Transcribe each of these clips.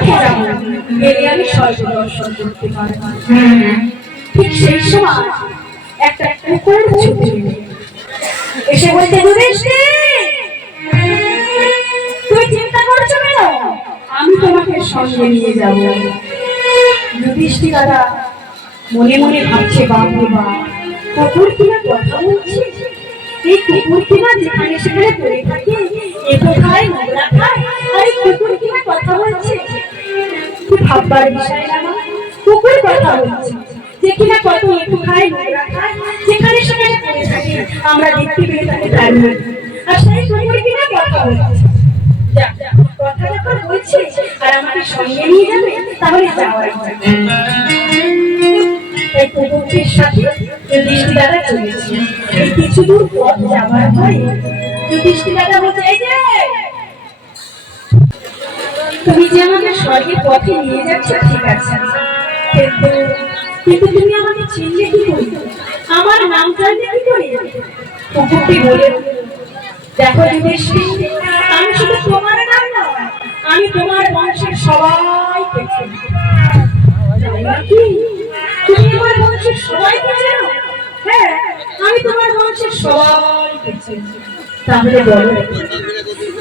পথে যাবো, এলে আমি স্বর্গ দর্শন করতে পারবো। ঠিক সেই সময় একটা কুকুর ছুটে এলো, এসে বলতে, যুধিষ্ঠির তুই চিন্তা করছো কেন? আমি তোমাকে সঙ্গে নিয়ে যাব। যুধিষ্ঠির দাদা মনে মনে ভাবছে, বাবু বা কুকুর কিনা কথা বলছে, এই কুকুর কিনা যেখানে সেখানে পড়ে থাকে, এতো খায় নোংরা খায়, আর এই কুকুর কিনা কথা বলছে। কি ভাববার বিষয় না, কুকুর কথা বলছে যে কিনা কত একটু খায় নোংরা খায়, যেখানে সেখানে পড়ে থাকে, আমরা দেখতে পেয়ে তাকে দাঁড়িয়ে, আর সেই কুকুর কিনা কথা বলছে। কথা যখন বলছে আর আমাকে সঙ্গে নিয়ে যাবে, তাহলে যাওয়াই যাবে। এই কুকুরটির সাথে যুধিষ্ঠির দাদা চলেছে। এই কিছু দূর পথ যাবার পরে যুধিষ্ঠির দাদা বলছে, এই যে তুমি যে আমাকে স্বর্গের পথে নিয়ে যাচ্ছ ঠিক আছে, কিন্তু তুমি আমাকে চিনলে কি করে, আমার নাম জানলে কি করে? কুকুরটি বলে, দেখো যুধিষ্ঠির, আমি শুধু তোমার নাম নয়, আমি তোমার বংশের সবাইকে চিনি। তুমি আমার বংশের সবাইকে চেনো? হ্যাঁ, আমি তোমার বংশের সবাইকে চিনি। তাহলে বলো,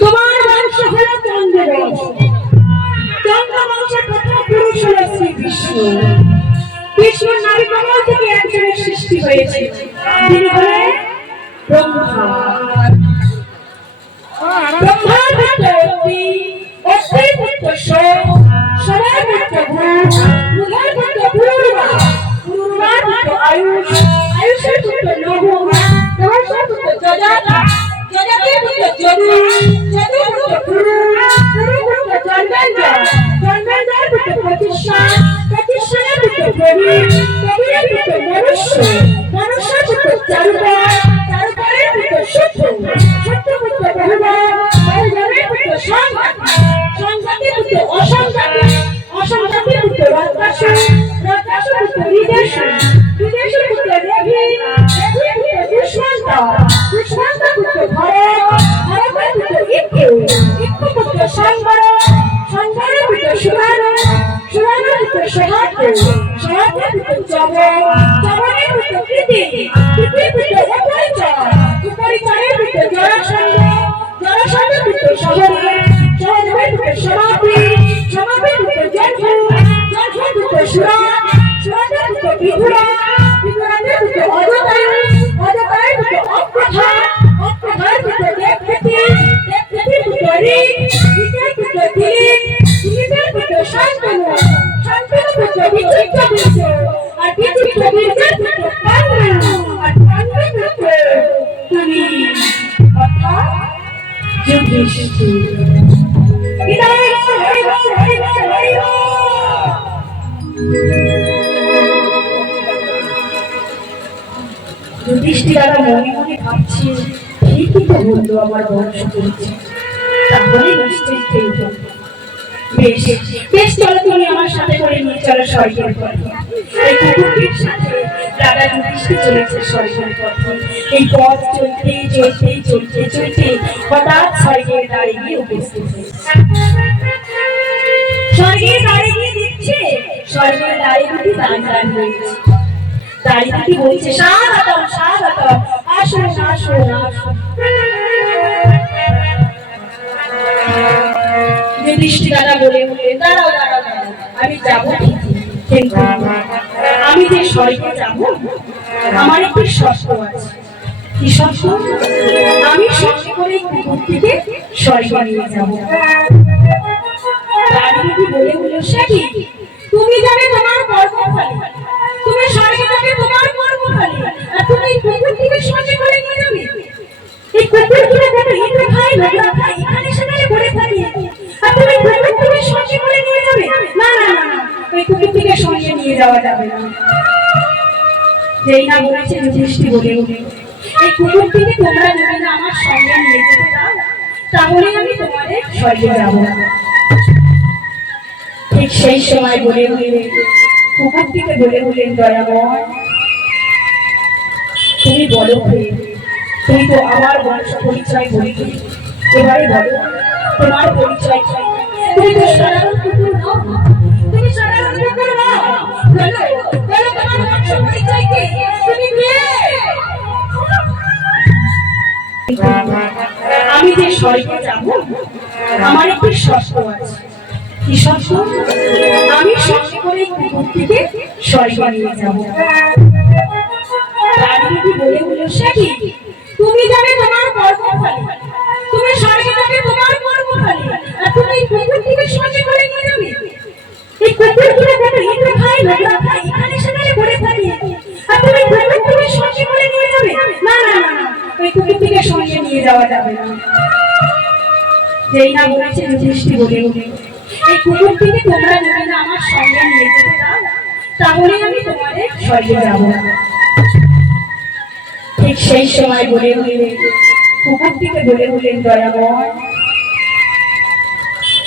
তোমার বংশ হলো চন্দ্র বংশ। চন্দ্র বংশের প্রথম পুরুষ হলো শ্রীকৃষ্ণ। কৃষ্ণ নারী কমল থেকে একজনের সৃষ্টি হয়েছে, তিনি হলেন ব্রহ্মা। ব্রহ্মার পুত্র অগ্নি, অগ্নির পুত্র সোম, সোমের পুত্র বুধ, বুধের পুত্র পুরুরবা, পুরুরবার পুত্র আয়ুষ, আয়ুষের পুত্র নভ, নভের পুত্র যজাতি, যজাতির পুত্র যদু, যদুর পুত্র পুরু, পুরুর পুত্র জন্মেন্দ্র, জন্মেন্দ্রের পুত্র প্রতিষ্ঠান, প্রতিষ্ঠানের পুত্র প্রবীর, প্রবীরের পুত্র মনুষ্য, মনুষ্যের পুত্র চারুকর, চারুকরের পুত্র শত্রু, শত্রু পুত্র বহুবর, বহুবরের পুত্র সংঘাতি, সংঘাতির পুত্র অসংঘাতি, অসংঘাতির পুত্র রত্নাসুর, রত্নাসুর পুত্র বিদেশী, বিদেশীর পুত্র রেভি, রেভির পুত্র দুষ্মন্ত, দুষ্মন্ত পুত্র ভরত, ভরতের পুত্র ইক্ষু, ইক্ষু পুত্র সংবর, সংবরের পুত্র সুরানু, সুরানুর পুত্র সহাদ্র, সহাদ্রের পুত্র চব, চবনের পুত্র কৃতি, কৃতির পুত্র উপরিচর, উপরিচরের পুত্র জরাসন্ধ, জরাসন্ধের পুত্র সহদেব, সহদেবের পুত্র সমাপি, সমাপির পুত্র জঠু, জঠুর পুত্র সুরাট, সুরাটের পুত্র বিধুরা, বিধুরাটের পুত্র অজতায়ু, অজতায়ের পুত্র অপ্রথা, অপ্রথার পুত্র দেবখ্যাতি, দেবখ্যাতির পুত্র ঋক, ঋকের পুত্র দিলীপ, দিলীপের পুত্র শান্তনু, শান্তনুর পুত্র বিচিত্র বীর্য, আর বিচিত্র বীর্যের পুত্র পাণ্ডু, আর পাণ্ডুর পুত্র তুমি, অর্থাৎ যুধিষ্ঠির। যুধিষ্ঠির দাদা মনে মনে ভাবছে, ঠিকই তো বললো আমার বংশ পরিচয়, তাহলে নিশ্চয়ই ঠিক হবে। বেশ বেশ, চলো তুমি আমার সাথে করে নিয়ে চলো স্বর্গের পথে। এই কুকুরটির সাথে দাদা যুধিষ্ঠির চলেছে স্বর্গের পথে। এই পথ চলতে চলতে চলতে চলতে হঠাৎ স্বর্গের দ্বারে গিয়ে উপস্থিত হয়েছে। স্বর্গের দ্বারে গিয়ে দেখছে, স্বর্গের দ্বারে দুটি দাঁড় হয়েছে। দাঁড়িয়ে দুটি বলছে, স্বাগতম স্বাগতম, আসুন আসুন আসুন। যুধিষ্ঠির দাদা বলে উঠলেন, দাঁড়াও দাঁড়াও দাঁড়াও, আমি যাবো ঠিকই, কিন্তু আমি যে স্বর্গে যাবো, আমার একটি শর্ত আছে। কি শর্ত? আমি সঙ্গে করে কুকুরটিকে স্বর্গে নিয়ে যাবো। রানীটি বলে উঠল, সে কি, তুমি যাবে তোমার কর্মফলে, তুমি স্বর্গে যাবে তোমার কর্মফলে, আর তুমি কুকুরটিকে সঙ্গে করে নিয়ে যাবে? এই কুকুরটিকে দেখো, এটা খায় নোংরা খায়, এখানে সেখানে পড়ে থাকে, আর তুমি কুকুরটিকে সঙ্গে করে নিয়ে যাবে? না না না, ওই কুকুরটিকে সঙ্গে নিয়ে যাওয়া যাবে না। যেই না বলেছে যুধিষ্ঠির বলে উঠল, এই কুকুরটিকে তোমরা যদি না আমার সঙ্গে নিয়ে যেতে দাও, তাহলে আমি তোমাদের স্বর্গে যাব না। ঠিক সেই সময় বলে উঠলেন, কুকুরটিকে বলে উঠলেন, দয়াময় তুমি বলো, তুমি তো আমার বংশ পরিচয় বলি, এবারে বলো তোমার পরিচয় কি? তুমি তো সাধারণ কুকুর নও, যে স্বর্গে যাব আমার একটি শর্ত আছে। কি শর্ত? আমি সঙ্গে করে কুকুরটিকে স্বর্গে নিয়ে যাব। রানীটি বলে বলল, সে কি, তুমি যাবে তোমার কর্মফলে, তুমি স্বর্গে যাবে তোমার কর্মফলে, আর তুমি কুকুরটিকে সঙ্গে করে নিয়ে যাবে? এই কুকুরগুলো কত ইঁদুর খায়, নোংরা খায়, এখানে সেখানে পড়ে থাকে, আর তুমি কুকুরটিকে সঙ্গে করে নিয়ে যাবে? না না না, ওই কুকুরটিকে সঙ্গে নিয়ে যাওয়া যাবে না। যেই না বলেছে যুধিষ্ঠির বলে উঠে, এই কুকুরটিকে তোমরা যদি না আমার সঙ্গে নিয়ে যেতে চাও তাহলে আমি তোমাদের স্বর্গে যাব না। ঠিক সেই সময় বলে উঠলেন, কুকুরটিকে বলে উঠলেন, দয়াময়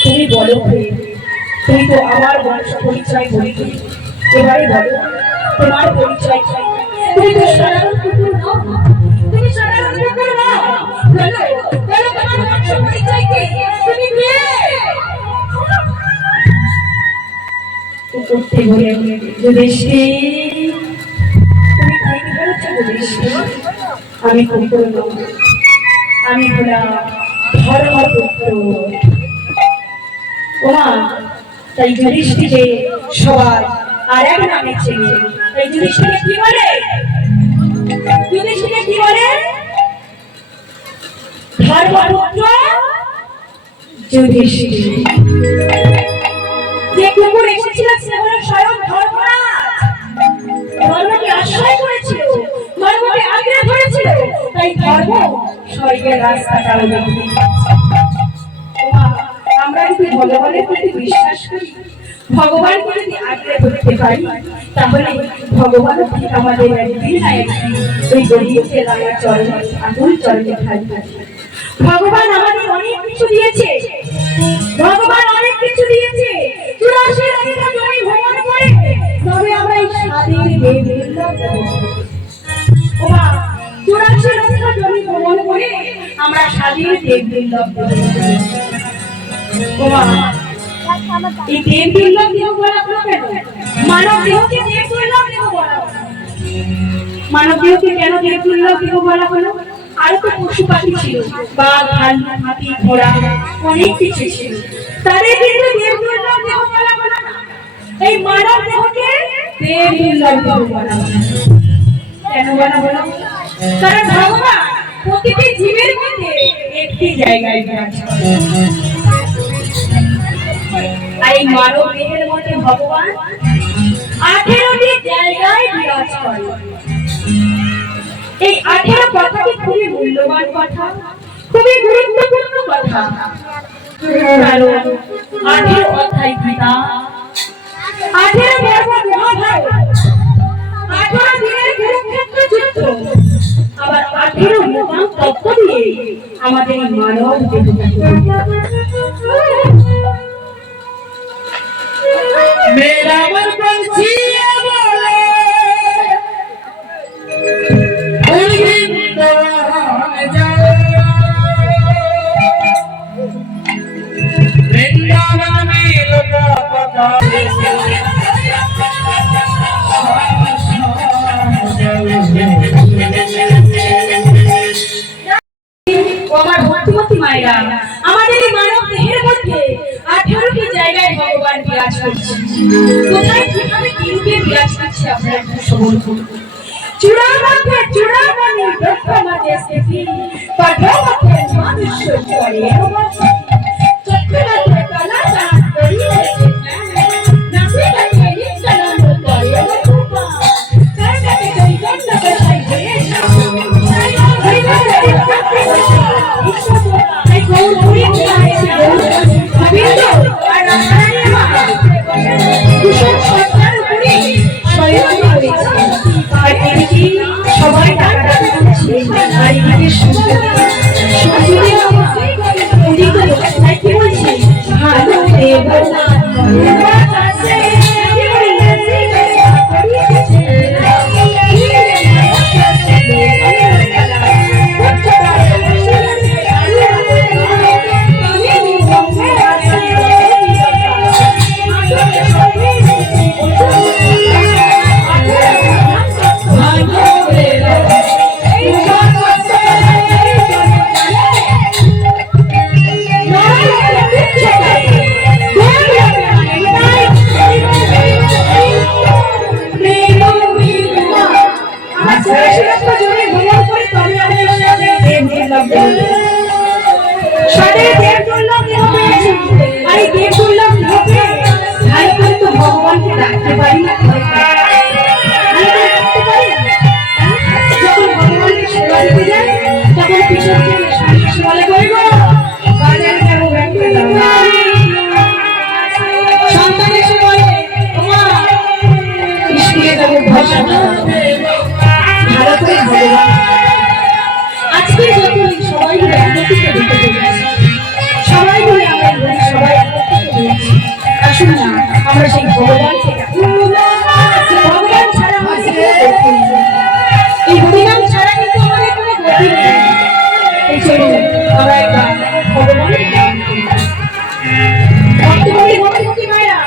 তুমি বলো, তুমি তো আমার বংশ পরিচয় বলতে, এবারে বলো তোমার পরিচয় চাই। তুমি তো সাধারণ কুকুর নও, তুমি সাধারণ কুকুর নও, বলো বলো তোমার বংশ পরিচয় কি, তুমি কে? কুকুরটি বলে, যুধিষ্ঠির তুমি ঠিক বলেছ যুধিষ্ঠির, আমি কুকুর নও, আমি হলাম ধর্মপুত্র। ওমা, তাই যুধিষ্ঠিরকে সবাই আর এক নামে চেনে। তাই যুধিষ্ঠিরকে কি বলে? যুধিষ্ঠিরকে কি বলে? ধর্মপুত্র যুধিষ্ঠির। যে কুকুর এসেছিল সে হলো স্বয়ং ধর্মরাজ, ধর্মকে আশ্রয় করেছিল, ধর্মকে আঁকড়ে ধরেছিল, তাই ধর্ম স্বর্গের রাস্তাটা দেখিয়ে। আমরা যদি ভগবানের প্রতি বিশ্বাস করি, ভগবানকে যদি আঁকড়ে ধরতে পারি, তাহলে ভগবান ঠিক আমাদের একদিন না একদিন ওই গরিবকে রাঙা চরণে, আগুন চরণে ঢালবে। ভগবান আমাদের অনেক কিছু দিয়েছে, ভগবান অনেক কিছু দিয়েছে। 84 লক্ষ জমি ভ্রমণ করে তবে আমরা এই স্বাধীন দেব। ওমা, 84 লক্ষ জমি ভ্রমণ করে আমরা স্বাধীন দেব। ওমা, এই দেব দুর্লভ দেহ বলা হলো কেন? মানব দেহকে দেব দুর্লভ দেহ বলা হলো। মানব দেহকে কেন দেব দুর্লভ দেহ বলা হলো? আরো তো পশু পাখি ছিল, বাঘ, ভালু, হাতি, ঘোড়া, অনেক কিছু ছিল, তাদের কিন্তু দেব দুর্লভ দেহ বলা হলো না। এই মানব দেহকে দেব দুর্লভ দেহ বলা হলো। কেন বলা হলো? কারণ ভগবান প্রতিটি জীবের মধ্যে একটি জায়গায় বিরাজ করেন। আর এই মানব দেহের মধ্যে ভগবান 18টি জায়গায় বিরাজ করেন। এই 18 কথাটি খুবই মূল্যবান কথা, খুবই গুরুত্বপূর্ণ কথা। কারণ 18 অধ্যায় গীতা, 18 পর্ব মহাভারত, 18 দিনের কুরুক্ষেত্র যুদ্ধ, আবার 18 মহান তত্ত্ব দিয়ে আমাদের মানব দেহটাকে मेरा मन पंछी बोले वृंदावन जाए, वृंदावन में लगा पता আমার ভক্তিমতী মায়েরা, আমাদের এই মানব দেহের মধ্যে 18টি জায়গায় ভগবান বিরাজ করছেন। কোথায় কিভাবে কিরূপে বিরাজ করছে আপনারা একটু শ্রবণ করুন। চূড়ামধ্যে চূড়ামণি ব্রহ্মমাঝে স্থিতি, পদ্মমধ্যে মহাবিশ্ব করে চক্রমধ্যে কলাদান করিতেছে নাসিকাতে নিত্যানন্দ করে রূপা, কারণে চৈতন্য বসাই হয়ে সবাই টাকা দিচ্ছে, আর এদিকে কি বলছে, ভালো দেব সবাই মিলে একত্রিত হতে পেরেছি, সবাই মিলে আমরা সবাই একত্রিত হয়েছি। আসুন না আমরা সেই ভগবানকে ভগবান ছাড়া আমাদের এই হরিনাম ছাড়া কিন্তু আমাদের কোনো গতি নেই। এই চলুন আমরা একবার ভগবানের নাম করি। ভক্তি ভক্তি মায়েরা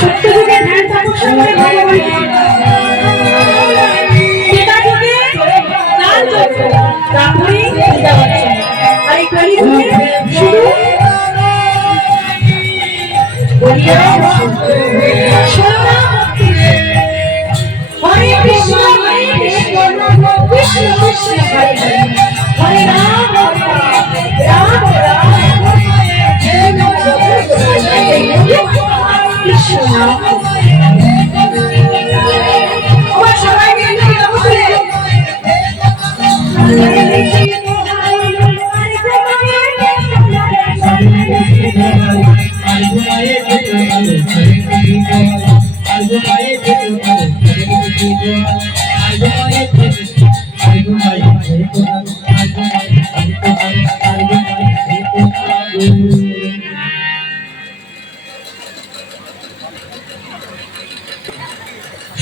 সত্যযুগে ধ্যান তপস্যা করে ভগবান তারপরে আর এই কলিযুগে শুধু হরে কৃষ্ণ কৃষ্ণ কৃষ্ণ হরে হরে রাম রাম রাম কৃষ্ণ সবাই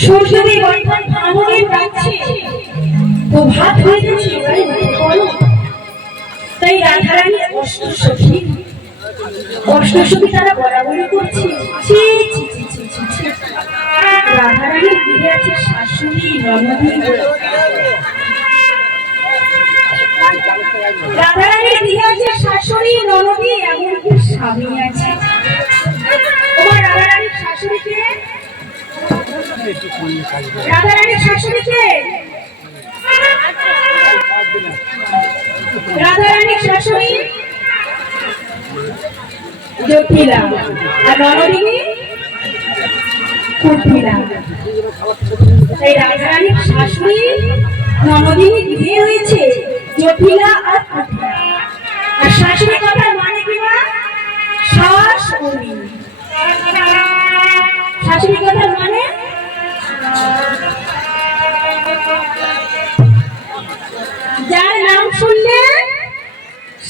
সূর্যদেব অর্থাৎ ভাবনের ডাকছে তো ভাত হয়ে গেছে তাই রাধারানী অষ্টসখী তারা বরাবরই করছে। রাধারানীর দিকে আছে শাশুড়ি ননদী, রাধারানীর দিকে আছে শাশুড়ি ননদী, এমনকি স্বামী আছে। তোমার রাধারানীর শাশুড়িকে রাধারানীর শাশুড়িকে রাধারানীর শাশুড়ি জটিলা আর ননদিনী কুটিলা। তাই রাধারানীর শাশুড়ি ননদিনী বিয়ে হয়েছে জটিলা আর কুটিলা। আর শাশুড়ি কথার মানে কি না? শাশুড়ি। শাশুড়ি কথার মানে যার নাম শুনলে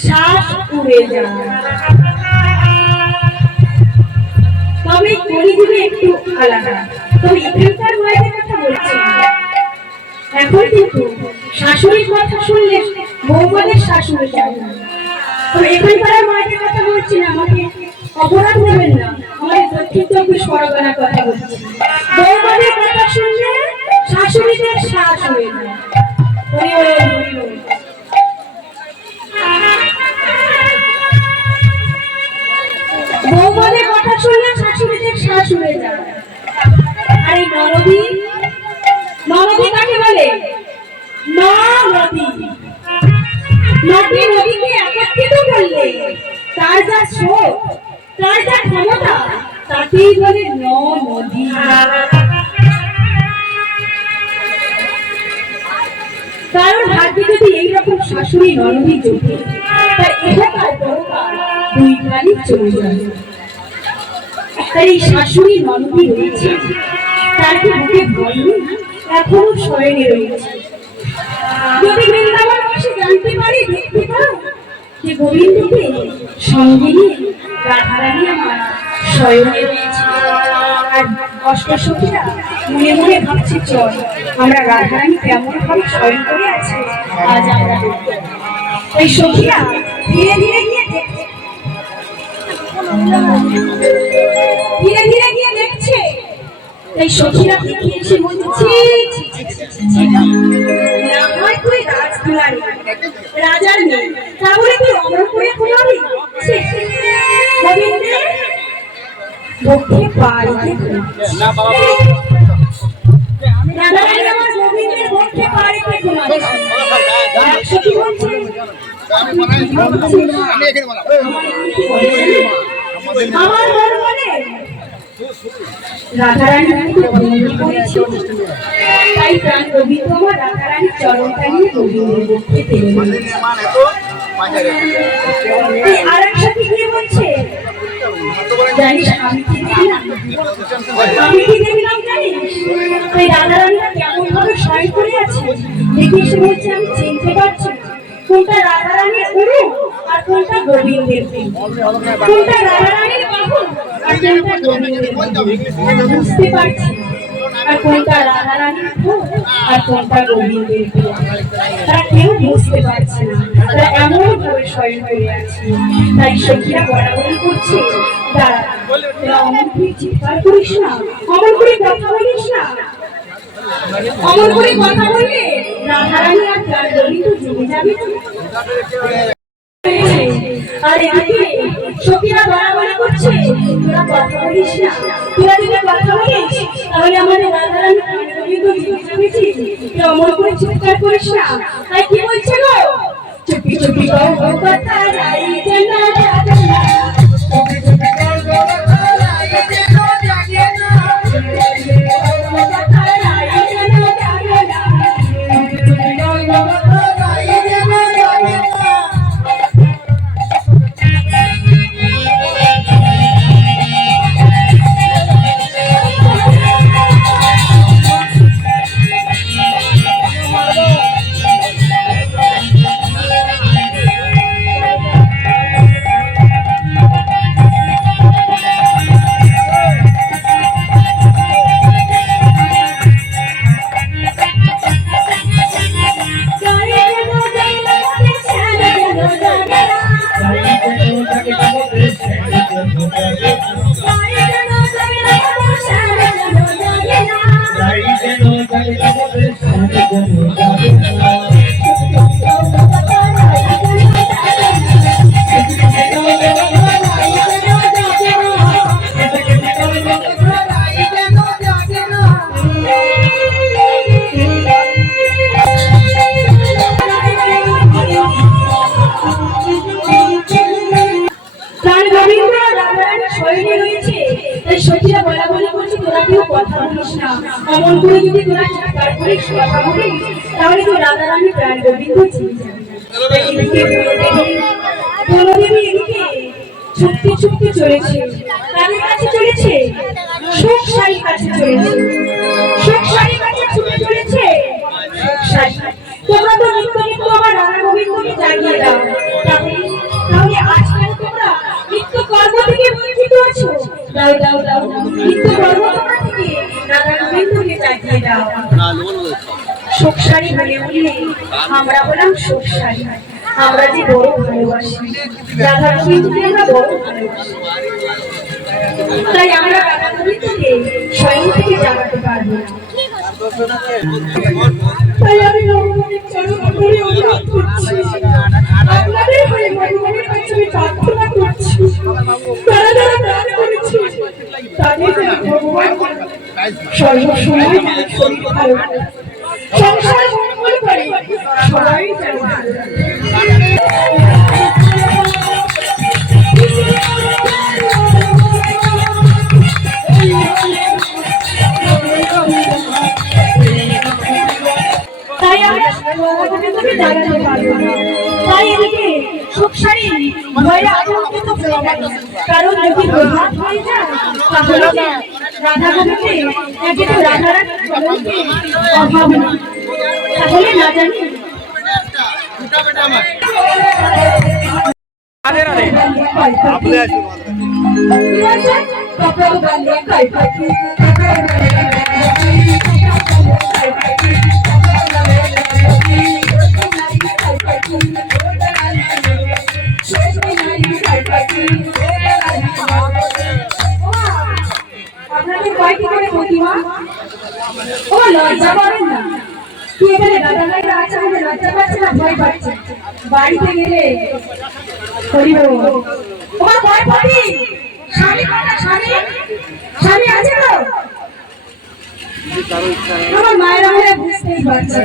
শ্বাস উড়ে যায়। তবে কলিযুগে একটু আলাদা। তবে এখানকার মায়ের কথা বলছি, এখন কিন্তু শাশুড়ির কথা শুনলে বৌমাদের শাশুড়ি যায়। তবে এখানকার মায়ের কথা বলছি না, আমাকে অপরাধ নেবেন না, আমাদের দক্ষিণ চব্বিশ পরগনার কথা বলছি। বৌমাদের কথা শুনলে শাশুড়িদের শ্বাস হয়ে যায়। বৌমাদের কথা শুনলে শাশুড়িদের শ্বাস উড়ে যায়। আর এই ননদী, ননদী কাকে বলে? নদী। নদীকে একত্রিত করলে তার যা স্রোত, তার যা ক্ষমতা, তাকেই বলে নদী। কারণ ভাগ্যে যদি এইরকম শাশুড়ি ননদী জোটে, তার এলাকার দরকার দুই কালই চলে যায়। তাই এই শাশুড়ি ননদী রয়েছে, তার কি বুকে ভয় নেই? এখনো শয়নে রয়েছে। যদি বৃন্দাবন বসে জানতে পারি, দেখতে পারো যে গোবিন্দকে সঙ্গে নিয়ে রাধারানী আমার শয়নে রয়েছে। আর অষ্টসখীরা মনে মনে ভাবছে, চল আমরা রাধারানী কেমন ভাবে শয়ন করে আছে আজ আমরা দেখব। এই সখীরা ধীরে ধীরে গিয়ে দেখছে। এই সখীরা দেখে এসে বলছে, রাজার মেয়ে, তাহলে তুই অমর করে ঘুমাবি? গোবিন্দের পক্ষে পাড়িতে রাধারানী আমার গোবিন্দের পক্ষে পাড়িতে ঘুমাচ্ছে। সখী বলছে, আমার মন বলে রাধারানী তাই প্রাণ গোবিন্দ আমার রাধারানীর চরণটা নিয়ে গোবিন্দের পক্ষে টেনে আর এক সাথে গিয়ে বলছে, জানিস আমি কি দেখলাম? আমি কি দেখলাম জানিস? ওই রাধারানীরা কেমন ভাবে শয়ন করে আছে, দেখে এসে বলছে আমি চিনতে পারছি না কোনটা রাধারানীর গুরু আর কোনটা গোবিন্দের গুরু, কোনটা রাধারানীর বাহু আর কোনটা গোবিন্দের গুরু বুঝতে পারছি না, আর কোনটা রাধারানীর ভোগ আর কোনটা গোবিন্দের ভোগ তারা কেউ বুঝতে পারছে না। তারা এমন ভাবে শয়ন করে আছে, তাই সখীরা বরাবরই করছে দাঁড়া তোরা অমন করে চিৎকার করিস না, অমন করে কথা বলিস না, অমন করে কথা বললে রাধারানী আর তার গোবিন্দ জমে যাবে। আর এদিকে সখীরা বরাবরই করছে তোরা কথা বলিস না, তোরা যদি কথা বলিস তাহলে আমাদের রাধারানী গোবিন্দ জমে যাবে। তুই অমন করে চিৎকার করিস না। তাই কি বলছে গো? চুপি চুপি গো কথা রাই যেন জাগে না, চুপি চুপি গো কথা রাই যেন জাগে না, কথা রাই যেন জাগে না, চুপি চুপি গো কথা রাই যেন জাগে না। অমন করে যদি তোরা চিৎকার করিস কথা বলিস তাহলে তো রাধারানী প্রাণ গোবিন্দ চিনে যাবে। এদিকে বলদেবী এদিকে ছুটতে ছুটতে চলেছে, কাদের কাছে চলেছে? সুখ সারির কাছে চলেছে, সুখ সারির কাছে ছুটে চলেছে। তোমরা তো নিত্য নিত্য আমার রাধা গোবিন্দকে জাগিয়ে দাও, তাহলে আজকাল তোমরা নিত্য কর্ম থেকে বঞ্চিত আছো। দাও দাও দাও নিত্য কর্ম তোমরা থেকে রাধা গোবিন্দকে জাগিয়ে দাও। শোকসারি বলে উঠলে আমরা বললাম শোকসারি, আমরা যে বড় ভালোবাসি রাধা গোবিন্দকে, আমরা বড় ভালোবাসি, তাই আমরা রাধা গোবিন্দকে স্বয়ং থেকে জাগাতে পারবো না। তাই আমি ভগবানের চরণ ধরে অনুরোধ করছি, আপনাদের হয়ে ভগবানের কাছে আমি প্রার্থনা করছি, তারা যারা প্রাণ করেছে তাদের যেন ভগবান সর্বসময় শরীর ভালো করে, সংসার মঙ্গল করে, সবাই যেন ভালো তাই আমরা গোবিন্দকে জাগাতে পারবো না। তাই এদিকে সুখসারি ভয়ে আতঙ্কিত হয়ে গেল, কারণ যদি প্রভাত হয়ে যায় তাহলে রাধা গোবিন্দে একদিকে রাধারানী অভাব না, তাহলে না জানি আপনাদের কয়টি করে প্রতিমা? ও লজ্জা করেন না কি? এখানে দাদা ভাইরা আছে, আমাদের লজ্জা পাচ্ছে না, ভয় পাচ্ছে? বাড়িতে গেলে করিব তোমার ভয় পাবি। স্বামী কটা? স্বামী স্বামী আছে তো? আমার মায়ের আমরা বুঝতেই পারছি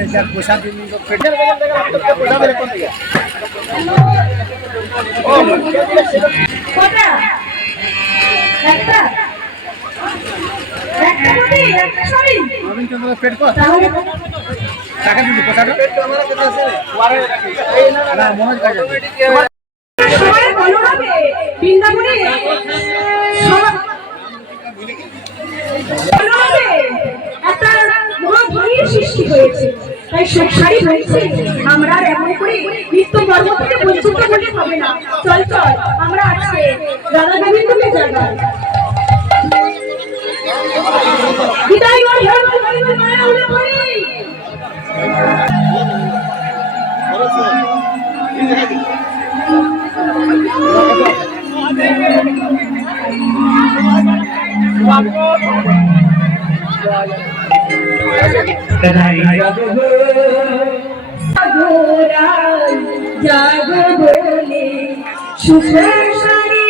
কটা? একটা বৃন্দাবনে একটা মহাধ্বনির সৃষ্টি হয়েছে। তাই সংসারী বলছে আমরা আর এমন করে নিত্য কর্ম থেকে বঞ্চিত হতে হবে না। চল চল আমরা আজকে রাধা গোবিন্দকে জাগাই। বিদায় কর হে গোবিন্দ মায়া উড়ে পড়ি। জাগো বলে সুখসারি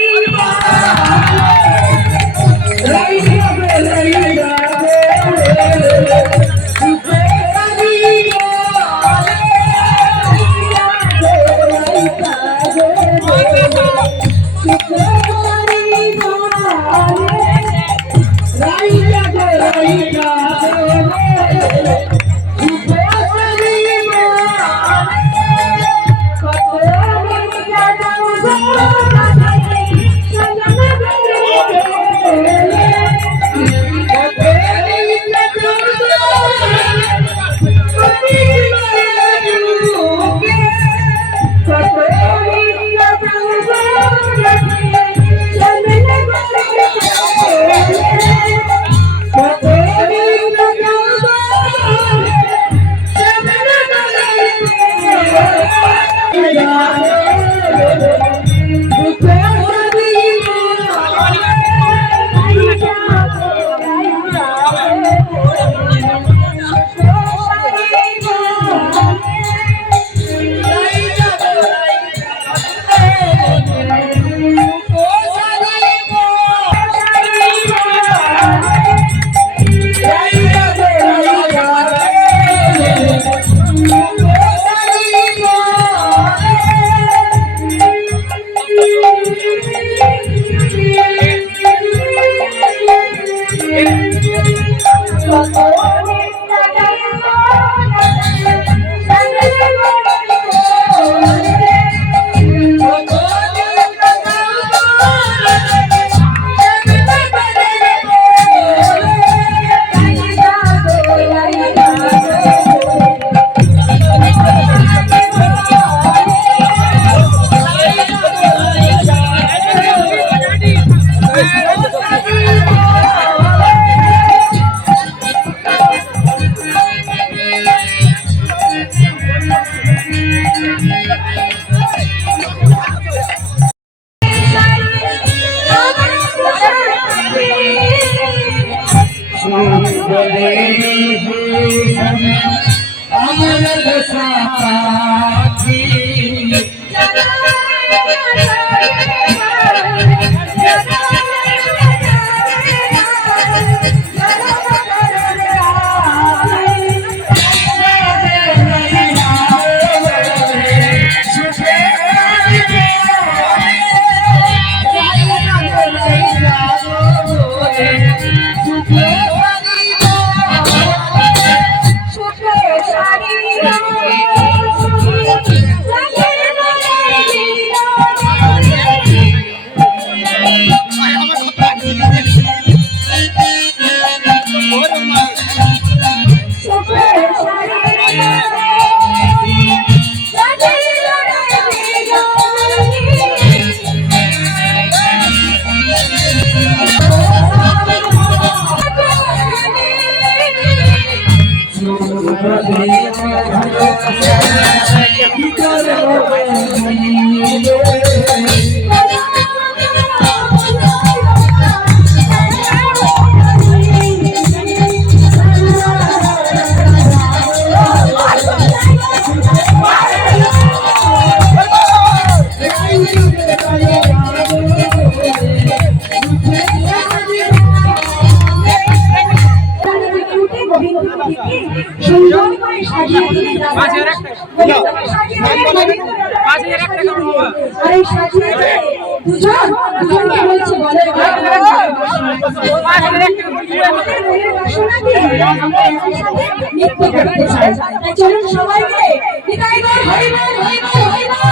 চলুন সবাই মিলে বিদায় কর হরি বল হরি বল হরি বল।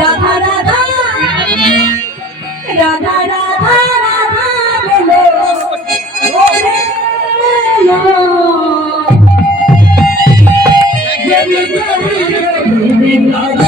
রাধা রাধা লাগে